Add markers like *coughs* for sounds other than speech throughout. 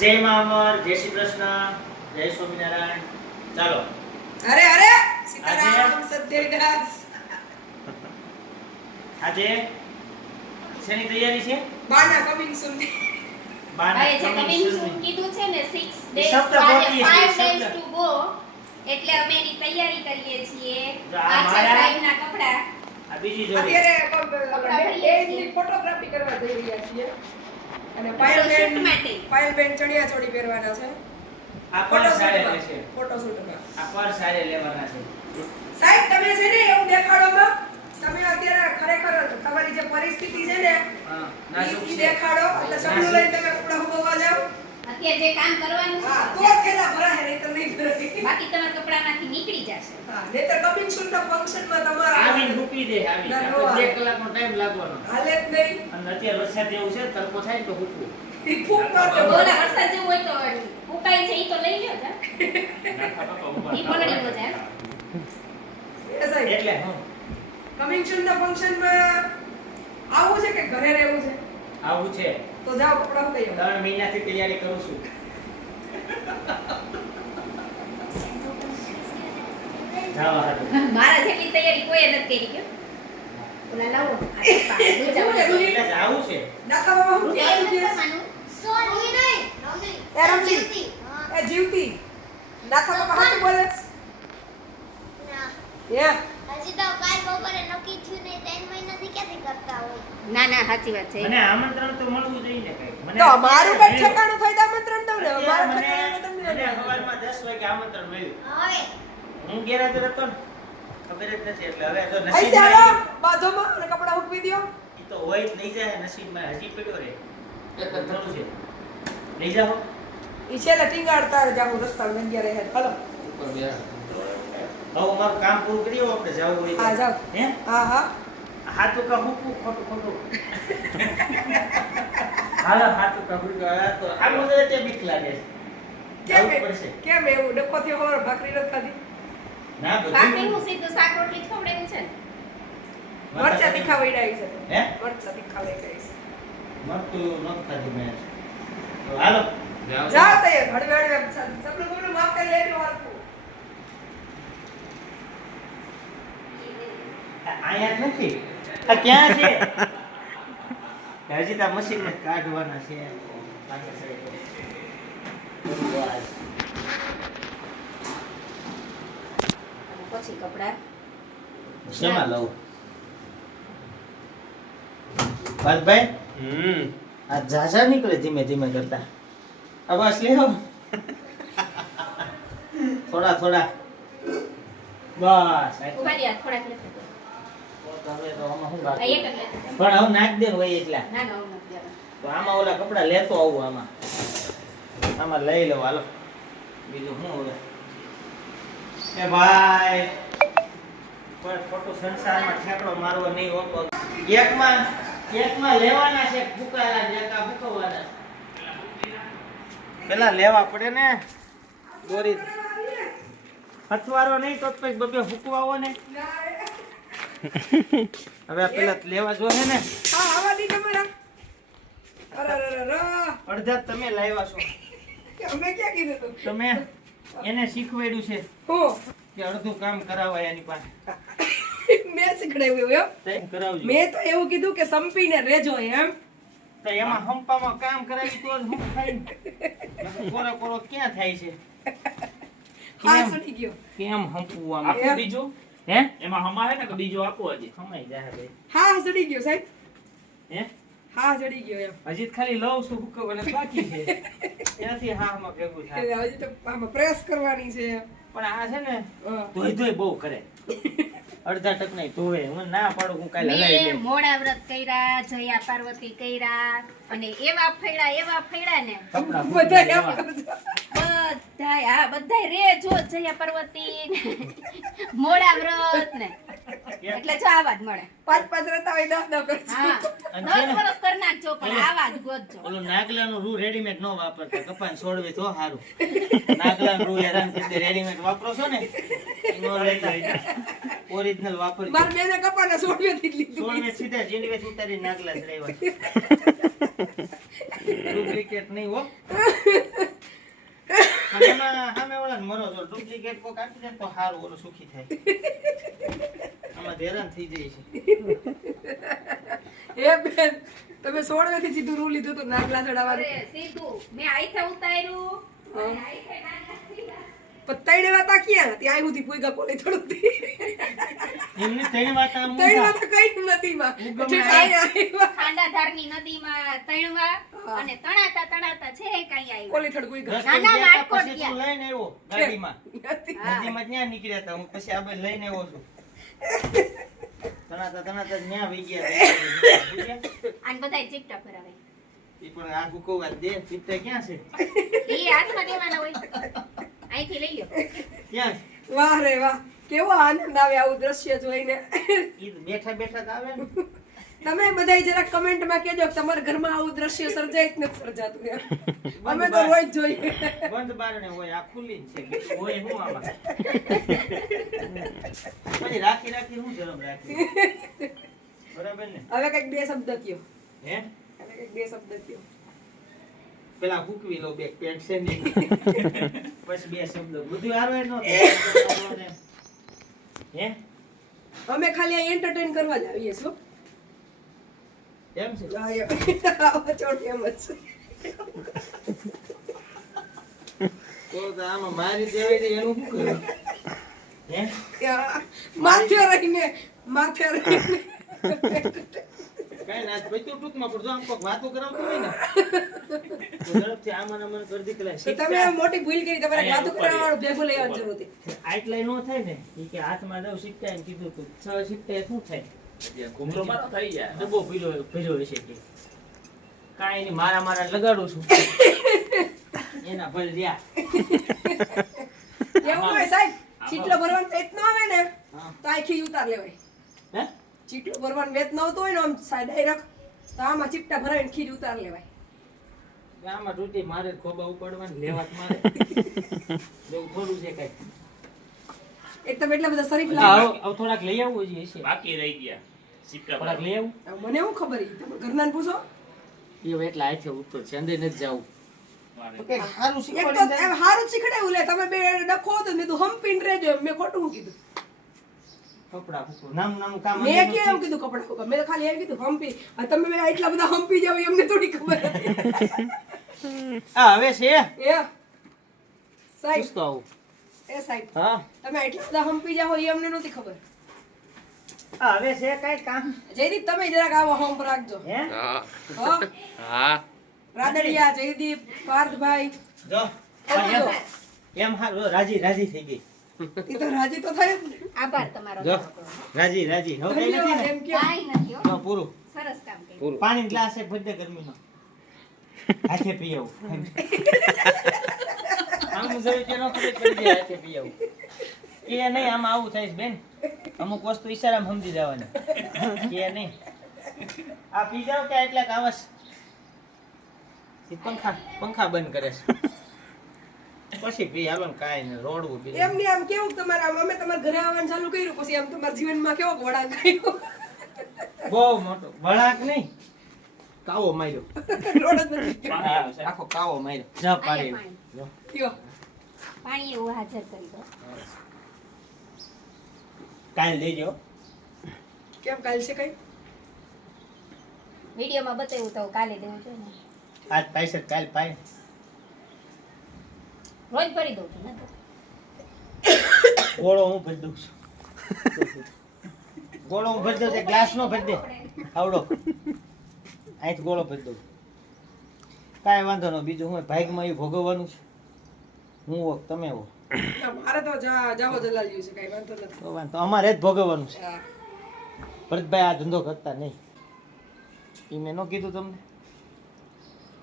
જય મા અમર જય શ્રી કૃષ્ણ જય સ્વામિનારાયણ. ચાલો. અરે અરે સીતારામ સત્યદાસ આજે શેની તૈયારી છે? બાના કમિંગ સુન બાના કમિંગ જે coming coming soon soon ની. કીધું છે ને 6 ડેઝ આજે 5 ડેઝ ટુ ગો એટલે અમે એની તૈયારી કરીએ છીએ. આ છે સાહેબના કપડા. આ બીજી જોડી. અત્યારે ડેઝની ફોટોગ્રાફી કરવા જઈ રહ્યા છીએ. અને પાયલ Photoshoot પાયલ બેન ચણિયા ચોળી પહેરવાના છે. આ પણ સારે લેશે ફોટોશૂટમાં આ પણ સારે લેવાના છે. સાહેબ તમે છે ને એવું દેખાડોમાં તમે અત્યારે ખરેખર તમારી જે પરિસ્થિતિ છે ને હા નાજુક દેખાડો. એટલે સમજુ લઈને તમે કપડાં હુકવવા જાઓ. અત્યારે જે કામ કરવાનું હા છે તો થેલા ભરાય નહીં તો નહીં ભરાય. બાકી તમારા કપડામાંથી નીકળી જશે. હા નહીતર કમિંગ સૂન ફંક્શનમાં તમારા મૂકી દે આવી આપણે બે આવે. કલાકનો ટાઈમ લાગવાનો. હાલે જ નહીં. અને અત્યારે વરસાદ એવું છે તડકો થાય તો હૂકવું. ઈ ફૂંક મારતો ઓલા વરસાદ જેવું હોય તો ઉકાઈ છે ઈ તો લઈ લ્યો જા ઈ પલળી જા એટલે કમિંગ સૂન ના ફંક્શનમાં આવું છે કે ઘરે રહેવું છે? આવું છે. તો જાઓ કપડાં હુકાઈ આવો. મહિનાથી તૈયારી કરું છું જાવા હારું. મારા જેટલી તૈયારી કોઈ નથી કરી કે ઓલા લાવો? *laughs* જાવું છે. સોરી નહીં એ રમજી. એ જીવતી. નાખાવામાં હાથું બોલે. ના. હજી તો કાલ બપોરે નક્કી થયું નહીં ત્રણ મહિનાથી ક્યાંથી કરતા હોય? ના ના સાચી વાત છે. મને આમંત્રણ તો મળવું જોઈએ ને કઈ મને તો મારું પણ. ઠેકાણું તો આમંત્રણ દઉં ને. મારું ઠેકાણું તમને મને સવારમાં 10 વાગે આમંત્રણ મળ્યું. હવે હું ગેરહાજર હતો ને ખબર જ નથી એટલે હવે જો નસીબ બાધોમાં અને કપડા હુકવી દો ઈ તો હોય જ નહીં જાય નસીબમાં હજી પડ્યો રે થોડું છે. લઈ જાઓ. ઈ છેલ્લે ટીંગાડતા જાવ રસ્તા લંગ્યા રહે. હાલો. હવે મારું કામ પૂરું કર્યું આપણે જાવ હોય હા, જાવ હે? હા હા. હાથું કા હુકું ખોટું ખોટું. હાલો હાથું કા હુકું આ તો. આ મને તે બીક લાગે છે. કેમ કેમ એવું? થયો ખબર ભાખરી નથી ખાધી? ના બધું બાકીનું સીધું શાક રોટલી જ ખવડાવ્યું છે મરચા તીખા વૈડાઈ છે હે? મરચા તીખા વૈડાઈ છે. મરતું નથી ખાધું મેં. તો હાલો. જા તૈયાર હળવે હળવે સપનું બોલું માફ કરી લેજો હરખું આ નથી. આ ક્યાં છે? હજી તો મશીન કાઢવાના છે side પર. બસ. અને પછી કપડા. શેમાં લઉં? ભાઈ હમ. આ ઝાઝા નીકળે ધીમે ધીમે કરતા. આ બસ લે થોડા થોડા. બસ. પણ હવે નાખ દે હોય એટલા હું. તો આમાં ઓલા કપડા લેતો આવું આમાં. આમાં લઈ લઉં હાલો. બીજું શું હવે? એ ભાઈ. કોઈ ખોટું સંસારમાં ઠેકડો મારવો નહીં હોતો. એકમાં એકમાં લેવાના છે ભૂકાલા જેકા ભૂકવાના પેલા લેવા પડે ને. દોરી હથવારો નહીં તો પછી બબે ફૂકવાવો ને. હવે આ પેલા લેવા ને. હા આવા દી તમારા. અરે અરે. અડધા તમે લાવ્યા છો. અમે ક્યાં કીધું તમે? એને શીખવાડ્યું છે કે અડધું કામ કરાવાય એની પાસે. મેં શીખડાવ્યું એમ. કરાવજો. મેં તો એવું કીધું કે સંપીને રહેજો એમ. તો એમાં હંપામાં કામ કરાવી તો હું થાય. કોરો કોરો ક્યાં થાય છે? હા? સડી ગયો. કેમ હંપવું આમ? આપો બીજો. હે? એમાં હમારે ને કે બીજો આપો હજી. હમાઈ જાય ભાઈ હા સડી ગયો સાહેબ. હે? હા ચડી ગયો એમ. હજી ખાલી લવ છું હુકવવાને બાકી છે. ત્યાંથી હા માં ભેગું થાય. હજી તો આમાં પ્રેસ કરવાની છે. પણ આ છે ને ધોઈ ધોઈ બહુ કરે. અડધા ટક નહીં ધોવે. હું ના પાડું હું કાલે હલાવી મેં મોડા વ્રત કર્યા જયા પાર્વતી કર્યા અને એવા ફેડા એવા ફેડા ને. બધા. બધ બધાય હા બધા રે જો જયા પર્વતી મોડા વ્રત ને. એટલે જો આ વાત મળે. પાંચ પાંચ રહેતા હોય દસ દો કરજો. દસ વર્ષ કરી નાખજો પણ આ વાત ગોતજો. ઓલું નાગલાનું રૂ રેડીમેડ નો વાપરતા. કપાન છોડવે તો સારું નાગલાનું રૂ હેરાન કરી રેડીમેડ વાપરો છો ને નો લેતા ઓરિજિનલ વાપરી મારા બેને કપાના સોળવેથી થી લીધું. છોડવે સીધા જીંડવે ઉતારી નાગલા જ ચડાવ્યા ક્રિકેટ *laughs* નહીં હો. અને એમાં સામે ઓલા મરો છો ડુપ્લિકેટ કોક આપી દે તો સારું ઓલું સુખી થાય આમાં હેરાન થઈ જાય છે એ બેન તમે સોળવેથી સીધું રૂ લીધું તો નાગલા ચડાવવાનું સીધું મેં આઈથે ઉતાર્યું. અને આઈથે નાગલા સીધા. વાતા ક્યાં ત્યાં સુધી પૂગા કોલે થોડું એમની ત્રણ વાત વાતા કઈ નથી માં ઉગમ એટલે ના. કાંઈ આવ્યા. ખાંડાધારની નદીમાં તણવા હા. અને તણાતા તણાતા છે કઈ આવ્યું. કોલે થોડું પૂગા રસ્તે નાના ગયા માટકોટ ગયા. લઈને આવ્યો ગાડીમાં. ગાડીમાં ત્યાં નીકળ્યા હતા હું પછી આ લઈને આવ્યો છું. તણાતા તણાતા ત્યાં વહી ગયા? આને બધાય ચીપટા ફરાવે ઈ પણ આ હુકવવા દે. પીતે ક્યાં છે? એ હાથમાં દેવાના હોય. અહીંથી લઈ લ્યો ક્યાં વાહ રે વાહ. કેવો આનંદ આવે આવું દ્રશ્ય જોઈને. ઈ બેઠા બેઠા તો આવે ને. તમે બધાય જરાક કમેન્ટમાં કહેજો કે તમારા ઘરમાં આવું દ્રશ્ય સર્જાય જ નથી સર્જાતું એમ. અમે તો રોજ જોઈએ. બંધ બારણે હોય આ ખુલ્લી છે. હોય હું આમાં? પછી રાખી રાખી હું જરૂર રાખી? બરાબર ને? હવે કંઈક બે શબ્દ કયો. હે? હવે કંઈક બે શબ્દ કયો. પેલા ભૂકવી લો બે પેન્ટ છે ને. પછી બે શબ્દ. બધું આવે ન *laughs* હે? અમે ખાલી એન્ટરટેન કરવા જ આવીએ છો એમ છે? *laughs* ચોટ એમ જ છે. તો તો આમાં મારી દેવાય એનું શું કરું માથે રહીને માથે રહીને. કઈ ના પછી તો ટૂંકમાં પડજો આમ કોક વાતો કરાવતું હોય ને. ઝડપથી આમાં ને આમાં કરી દીકરા તમે મોટી ભૂલ કરી તમારે વાતો ઉપર કરવા ભેગું લઈ આવવાની જરૂર હતી. આટલાય નો થાય ને કે હાથમાં દઉં શીખતા એમ કીધું તું. છ શીખતા શું થાય? ઘૂમરો મારો થઈ જાય. ડબ્બો પીલો પીલો હશે કે. કાંઈ નહીં મારા મારા લગાડું છું. એના ભલ રહ્યા. *laughs* એવું હોય સાહેબ ચીટલો ભરવાનું વેત ન આવે ને તો આખી ઉતાર લેવાય. હે? ચીટલો ભરવાનું વેત ન આવતું હોય ને આમ ડાયરેક્ટ તો આમાં ચીપટા ભરાવીને ખીજ ઉતાર લેવાય. આમાં તૂટી મારે ખોબા ઉપાડવાની લેવાત મારે. *laughs* એવું થોડું છે કઈ. એક તમે એટલા બધા શરીફ લાવો હવે થોડાક લઈ આવવું જોઈએ છે બાકી રહી ગયા. સિક્કા થોડાક લઈ આવું. મને શું ખબર તમે ઘરનાને પૂછો. એ હવે એટલા ઉતર છે અંદર નથી જવું. મારે. તો કંઈક સારું એક તો શીખવાડી એમ હારું જ લે. તમે બે ડખો હતો મેં તો હમ્પીને રહેજો મેં ખોટું કીધું. કપડા કામ મેં અંદરનું કીધું કપડા ફૂંકા? મેં ખાલી એમ કીધું હંપી. તમે એટલા બધા હમ્પી જાવ એમને થોડી ખબર હતી. *laughs* આ હવે છે. એ. સાહેબ. તો આવું. એ સાહેબ હા? તમે એટલા બધા હમ્પી જાવ એ અમને નહોતી ખબર. હવે છે કઈ કામ? જયદીપ તમે જરાક આવો હમ્પ રાખજો. હે? હા. રાદડિયા જયદીપ પાર્થભાઈ. જો એમ જો. રાજી રાજી થઈ ગઈ. ઈ તો રાજી તો થાય ને. આભાર તમારો જો રાજી રાજી. હવે કઈ નથી એમ નથી જો પૂરું. સરસ કામ કર્યું. પાણી ગ્લાસ એક ભરી પીવું ગરમીનો હાથે પી આવું *laughs* આમ કે ખબર પડી જાય હાથે પી કે નહીં આમાં આવું થાય બેન. અમુક વસ્તુ ઈશારામાં સમજી જવાની. કે નહીં. આ પી જાવ કે એટલે આવસ. પંખા પંખા બંધ કરે છે. પછી પી ને કાંઈ નહીં રોડવું પી. એમ ને આમ કેવું કે તમારે આમ અમે તમારા ઘરે આવવાનું ચાલુ કર્યું પછી આમ તમારા જીવનમાં કેવો વળાંક આવ્યો? બહુ મોટો વળાંક નહીં. કાવો માર્યો. રોડ. આખો કાવો માર્યો. જ પાડી. પાણી. એવું હાજર કરી દો. કાલ લેજો કેમ કાલ છે કઈ? વિડીયોમાં બતાવ્યું તો કાલે દેવું છે ને. આજ પૈસા કાલ પાય રોજ ભરી દઉં છું ને ગોળો હું ભરી દઉં છું. ગોળો હું ભરી દઉં છું ગ્લાસ નો ભરી દે. આવડો. અહીંથી ગોળો ભરી દઉં કાંઈ વાંધો નહીં બીજું હું ભાગમાં એ ભોગવવાનું છે. હું વોક તમે હો મારે તો જા- જાવો જલાલ્યું છે કઈ વાંધો નથી. તો વાંધો અમારે જ ભોગવવાનું છે. ભરતભાઈ આ ધંધો કરતા નહીં. એ મેં ન કીધું તમને.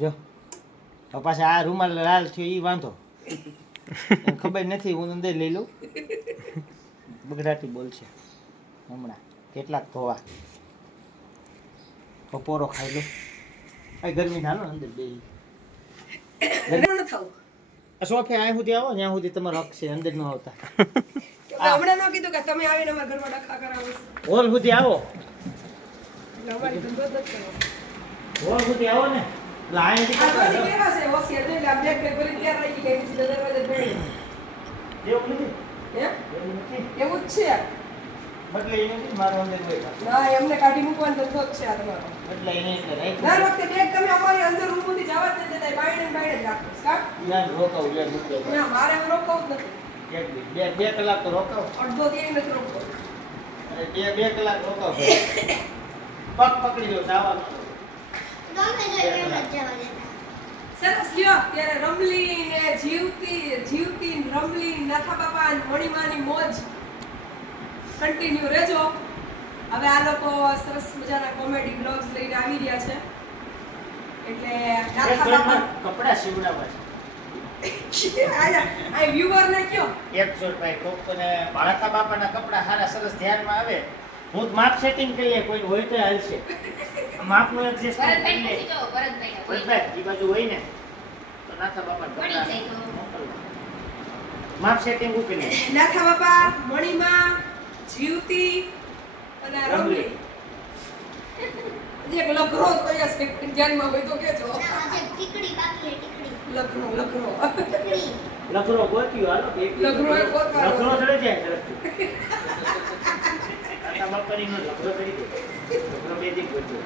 જો તો પાછા આ રૂમાલ લાલ થયો એ વાંધો. ખબર નથી હું અંદર લઈ લઉં. બગડાટી બોલશે હમણાં કેટલાક ધોવા. બપોરો ખાઈ લો. ગરમી નાનો અંદર બે *coughs* ન થવું. સોફે અહીં સુધી આવો? ત્યાં સુધી તમારો હક છે અંદર ન આવતા. હમણાં ન કીધું કે તમે આવીને અમારા ઘરમાં ડખા કરાવો. હોલ સુધી આવો. હોલ સુધી આવો ને. આ આ. એવું છે. બદલે નથી મારો અંદર કોઈ ના એમને કાઢી મૂકવાનો ધંધો જ છે આ તમારો. બદલે એને એટલે રાખ્યું. દર વખતે બેગ તમે અમારી અંદર રૂમમાંથી જવા જ નથી દેતા બાયણે ને જ રાખો. કા? યાર રોકાવું યાર મૂકી ના મારે એમ રોકાવું જ નથી. બે બે- કલાક તો રોકાવ. અડધો કે નથી રોકતો. અને બે બે કલાક રોકાવ પગ પકડી લો ચાવા ગમે જોઈએ એમ જવા દેતા સરસ લ્યો ત્યારે રમલી ને જીવતી જીવતી રમલી ને નાથા બાપા ને મણિમાની મોજ. કન્ટિન્યુ રહેજો. હવે આ લોકો સરસ મજાના કોમેડી બ્લોગ્સ લઈને આવી રહ્યા છે. એટલે કપડા સીવડાવવા આયા આ વ્યુઅર કયો? છે કોકને બાપાના કપડા સારા સરસ ધ્યાનમાં આવે. હું માપ સેટિંગ કરીએ કોઈ હોય તો હાલશે. માપનું એડજસ્ટમેન્ટ કરી લે ભરતભાઈ બાજુ હોય ને તો નાથા બાપાના કપડા. માપ સેટિંગ ઉકેલી નાથા બાપા મણિમા જીવતી અને રમલી એક લખરો કયા છે ધ્યાનમાં હોય તો કેજો. ટીકડી બાકી હે ટીકડી. લખરો લખરો. લખરો ગોત્યું હાલો એક- લખરો એ ગોતવાનો. લખરો ચડે જાય કરી દે. લખરો બે દી ગોત્યો.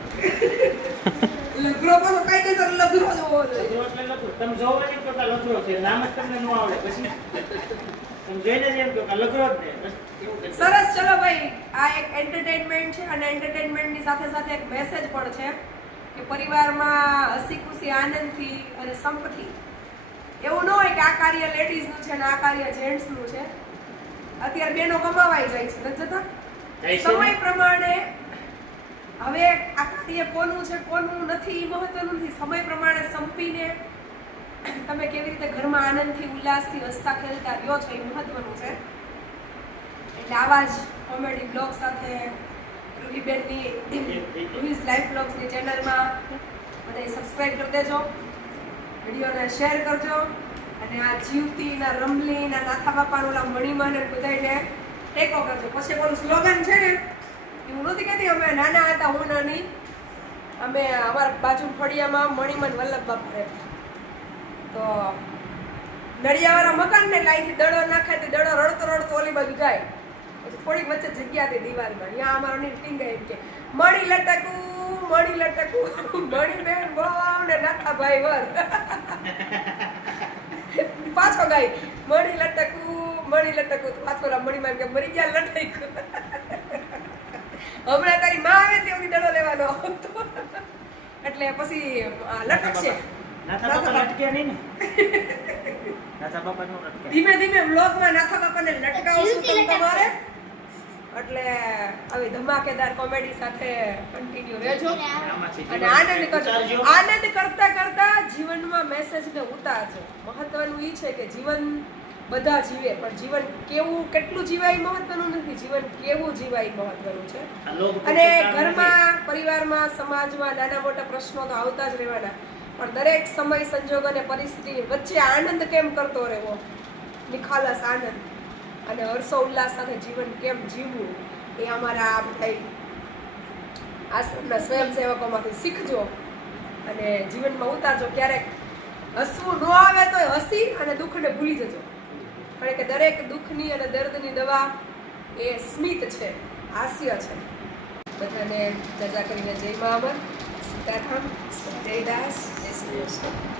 લઘરો પાછો કાયદેસર લઘરો જ હોવો જોઈએ. લખરો એટલે લખરો. તમે જોવો ને તો લખરો છે નામ જ તમને ન આવડે પછી. તમે જોઈને જ એમ કહો કે લખરો જ ને. બસ એવું કરી સરસ ચલો ભાઈ આ એક એન્ટરટેનમેન્ટ છે અને એન્ટરટેનમેન્ટની સાથે સાથે એક મેસેજ પણ છે કે પરિવારમાં હસી ખુશી આનંદથી અને સંપથી. એવું ન હોય કે આ કાર્ય લેડીઝનું છે અને આ કાર્ય જેન્ટ્સનું છે. અત્યારે બેનો કમાવાઈ જાય છે નથી જતા? સમય પ્રમાણે હવે આ કાર્ય કોનું છે કોનું નથી એ મહત્વનું નથી. સમય પ્રમાણે સંપીને તમે કેવી રીતે ઘરમાં આનંદથી, ઉલ્લાસથી હસતા, ખેલતા રહ્યો છો એ મહત્વનું છે. એટલે આવા જ કોમેડી બ્લોગ સાથે રૂહીબેનની રૂહીઝ લાઈફ બ્લોગ્સની ચેનલમાં બધા સબસ્ક્રાઈબ કરી દેજો, વિડીયોને શેર કરજો, અને આ જીવતીના રમલીના નાથા બાપાનું ઓલા મણિમાને બધાને ટેકો કરજો. પછી પેલું સ્લોગન છે ને, એ હું નથી કહેતી, અમે નાના હતા, હું નાની. અમે અમારા બાજુ ફળિયામાં મણિમન વલ્લભ બાપા રહેતા. તો નળિયાવાળા મકાન ને લાઈથી દડો નાખાય તે દડો રડતો રડતો ઓલી બાજુ જાય. પછી થોડીક વચ્ચે જગ્યા હતી દિવાલમાં. અહીંયા અમારો નીટિંગ એમ કે, મણી લટકું મણી લટકું, મણી બેન બહુ ને નાથા ભાઈ વર. પાછો ગાય, મણી લટકું મણી લટકું. તો પાછો મળી મણીમાં કે, મરી ગયા લટકું હમણાં તારી માં આવે ત્યાંથી દડો લેવાનો. એટલે પછી લટકશે. નાથા બાપા. નહીં ને? *laughs* નાથા બાપા નો લટક્યા ધીમે ધીમે વ્લોગમાં નાથા બાપાને લટકાવશું જીવતી તમ લટકશે. તમારે. એટલે આવી ધમાકેદાર કોમેડી સાથે કન્ટિન્યુ રહેજો. અને આનંદ કરજો આનંદ કરતા કરતા જીવનમાં મેસેજને ઉતારજો. મહત્વનું એ છે કે જીવન બધા જીવે પણ જીવન કેવું કેટલું જીવાય એ મહત્વનું નથી. જીવન કેવું જીવાય મહત્વનું છે. અને ઘરમાં પરિવારમાં સમાજમાં નાના મોટા પ્રશ્નો તો આવતા જ રહેવાના. પણ દરેક સમય, સંજોગ અને પરિસ્થિતિ વચ્ચે આનંદ કેમ કરતો રહેવો? નિખાલસ આનંદ અને હર્ષો ઉલ્લાસ સાથે જીવન કેમ જીવવું એ અમારા આ બધા આશ્રમના સ્વયંસેવકોમાંથી શીખજો અને જીવનમાં ઉતારજો. ક્યારેક હસવું ન આવે તો હસી અને દુઃખને ભૂલી જજો. કારણ કે દરેક દુઃખની અને દર્દની દવા એ સ્મિત છે, હાસ્ય છે. બધાને જજા કરીને જય મા અમર. સીતારામ જય દાસ જય શ્રી કૃષ્ણ